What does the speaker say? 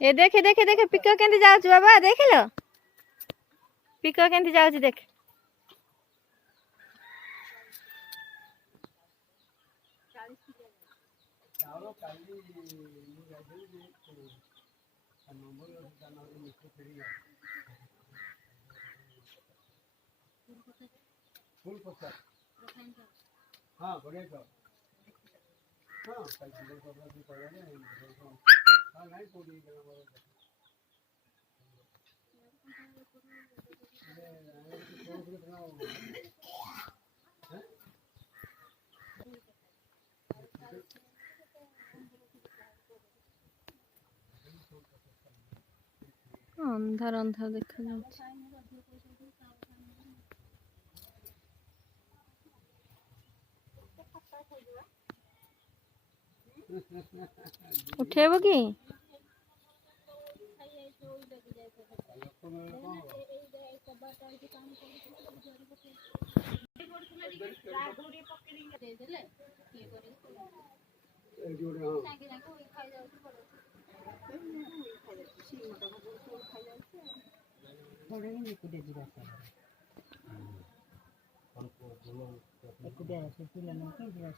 ଏ ଦେଖେ ଦେଖେ ଦେଖେ ପିକ କେମିତି ଯାଉଛି ବାବା ଦେଖିଲ ପିକ କେମିତି ଯାଉଛି ଦେଖ हाँ बढ़िया तो हाँ हाँ नहीं पूरी ଅନ୍ଧାର ଅନ୍ଧାର ଦେଖାଯାଉଛି ଉଠେଇବ କି ଏକୁଟିଆ ଶୁଖିଲା ନାହିଁ କି ଯିବା